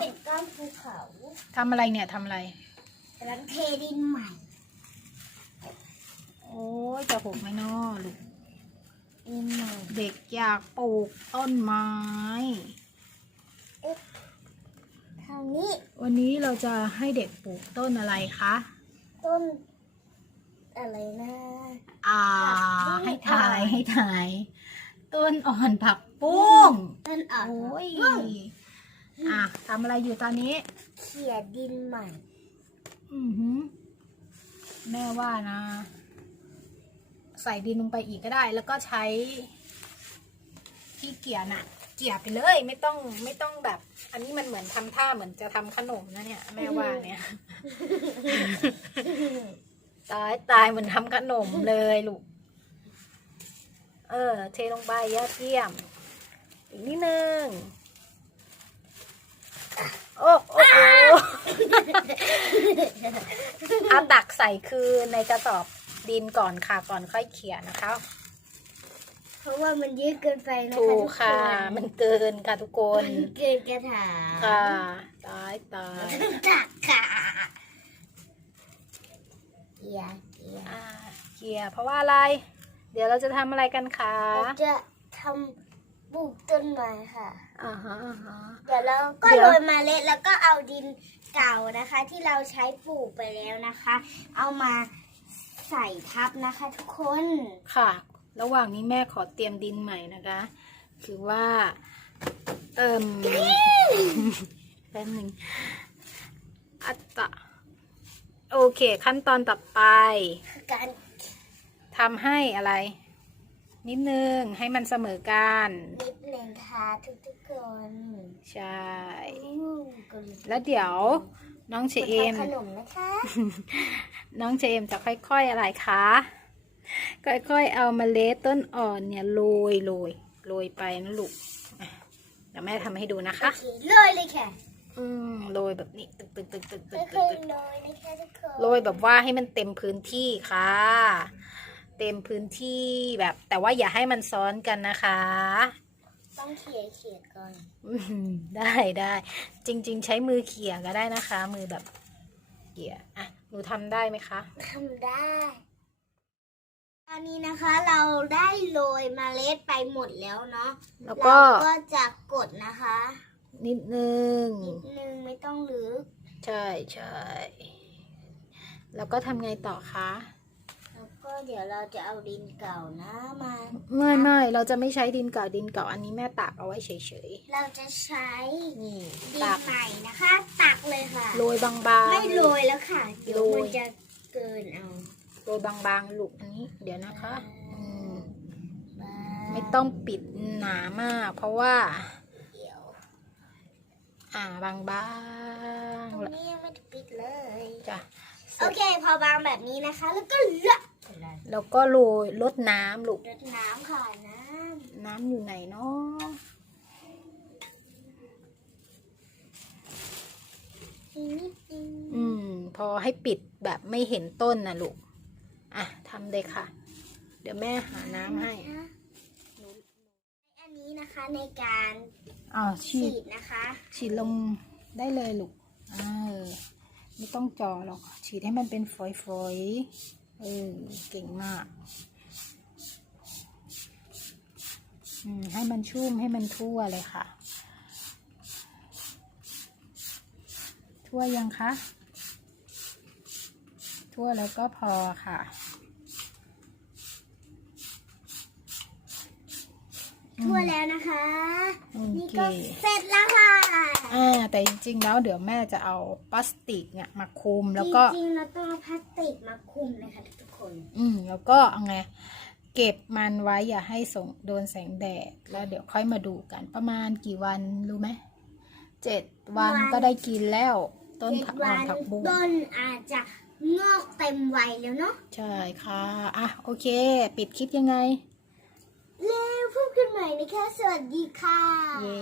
เป็นก้อนภูเขาทำอะไรเนี่ยทำอะไรกำลังเทดินใหม่ โอ้ยจะหกไหมเนาะลูกดินใหม่เด็กอยากปลูกต้นไม้ ทางนี้วันนี้เราจะให้เด็กปลูกต้นอะไรคะต้น อะไรนะอ่าผักบุ้งให้ทายอ่อนให้ทาย ต้นอ่อนผักปุ้ง ต้นอ่อนโอ้ยบุ้ง อะทำอะไรอยู่ตอนนี้ เขี่ยดินใหม่ อือหือแม่ว่านะ ใส่ดินลงไปอีกก็ได้ แล้วก็ใช้ที่เกี่ยน่ะ เกี่ยไปเลยไม่ต้องไม่ต้องแบบ อันนี้มันเหมือนทำท่าเหมือนจะทำขนมนะเนี่ย แม่ว่าเนี่ย ตายตายเหมือนทำขนมเลยลูก เออ เทลงไปยอดเยี่ยม อีกนิดนึง โอ้โอ้โอ้เอาตักใส่คือในกระสอบดินก่อนค่ะก่อนค่อยเขี่ยนะคะเพราะว่ามันยืดเกินไปนะคะถูทุกกค่ะมันเกินค่ะทุกคนมันเกินกระถางค่ะตายตายตักค่ะเกียร์เกียร์อ่าเขี่ยเพราะว่าอะไร เดี๋ยวเราจะทำอะไรกันคะ เราจะทำ ปลูกต้นไม้ค่ะ อ่าฮะอ่าฮะ เดี๋ยวเราก็เดี๋โรยว ยเมาเล็ดแล้วก็เอาดินเก่านะคะ ที่เราใช้ปลูกไปแล้วนะคะ เอามาใส่ทับนะคะทุกคน ค่ะ ระหว่างนี้แม่ขอเตรียมดินใหม่นะคะ คือว่า เอิ่ม แป๊บหนึ่งอัตตะ โอเค ขั้นตอนต่อไปการทำให้อะไร นิดนึงให้มันเสมอกันนิดหนึ่งค่ะทุกๆคนใช่อืมกุลแล้วเดี๋ยวน้องเชเอมทำขนมนะคะ น้องเจมส์จะค่อยๆอะไรคะ ค่อยๆเอาเมล็ดต้นอ่อนเนี่ยโรยโรยโรยไปนะลูกอะเดี๋ยวแม่ทำให้ดูนะคะโอเคโรยเลยค่ะอืมโรยแบบนี้ตึกตึกตึกตึกตึกค่ตึอกยตึกๆโรยนะคะทุกคนโรยแบบว่าให้มันเต็มพื้นที่ค่ะ เต็มพื้นที่แบบ แต่ว่าอย่าให้มันซ้อนกันนะคะ ต้องเขี่ยเขี่ยก่อน อืมได้ได้จริง ๆ ใช้มือเขี่ยก็ได้นะคะ มือแบบเขี่ยอะหนูทำได้ไหมคะ ทำได้ ตอนนี้นะคะเราได้โรยเมล็ดไปหมดแล้วเนาะแล้วก็เราก็จะกดนะคะนิดนึง นิดนึงไม่ต้องลึก ใช่ใช่แล้วก็ทำไงต่อคะแล้ว ก็เดี๋ยวเราจะเอาดินเก่านะมาไม่ไม่เราจะไม่ใช้ดินเก่าดินเก่าอันนี้แม่ตากเอาไว้เฉยเราจะใช้ๆนี่ดินตากใหม่นะคะตักเลยค่ะ โรยบางๆไม่โรยแล้วค่ะ เดี๋ยวโรยมันจะเกินเอาโรยบางๆลูกอันนี้ เดี๋ยวนะคะอืมบ้าไม่ต้องปิดหนามาก เพราะว่า เดี๋ยวอ่าบางตรงนี้ยังไม่ได้ปิดเลยๆจ้ะ โอเค พอบางแบบนี้นะคะ แล้วก็เลือกแล้วก็โรยลดน้ำลูก รดน้ำค่ะน้น้ำอยู่ไหนเนาะำอีกนิดนึงอืม พอให้ปิดแบบไม่เห็นต้นนะลูก อะทำเลยค่ะ เดี๋ยวแม่หาน้ำให้นะคะอันนี้นะคะในการอ้าวฉีฉีด ดนะคะ ฉีดลงได้เลยลูกเออ ไม่ต้องจอหรอก ฉีดให้มันเป็นฝอยๆ เออ เก่งมากอืมให้มันชุ่มให้มันทั่วเลยค่ะ ทั่วยังคะ ทั่วแล้วก็พอค่ะ ทั่วแล้วนะคะโอนี่เคก็เสร็จแล้วค่ะอ่าแต่จริง ๆ แล้วเดี๋ยวแม่จะเอาพลาสติกเนี่ยมาคลุมแล้วก็จริงๆเราต้องเอาพลาสติกมาคลุมนะคะทุกคน อืมแล้วก็เอาไงเก็บมันไว้อย่าให้ส่งโดนแสงแดดแล้วเดี๋ยวค่อยมาดูกันประมาณกี่วันรู้ไหมเจ็ดวันวันก็ได้กินแล้ว ต้นเจ็ผัดกหวัวานนผักบุ้งต้นอาจจะงอกเต็มวัยแล้วเนาะใช่ค่ะอะโอเค ปิดคลิปยังไง แล้วพบกันใหม่นะคะ สวัสดีค่ะ เย้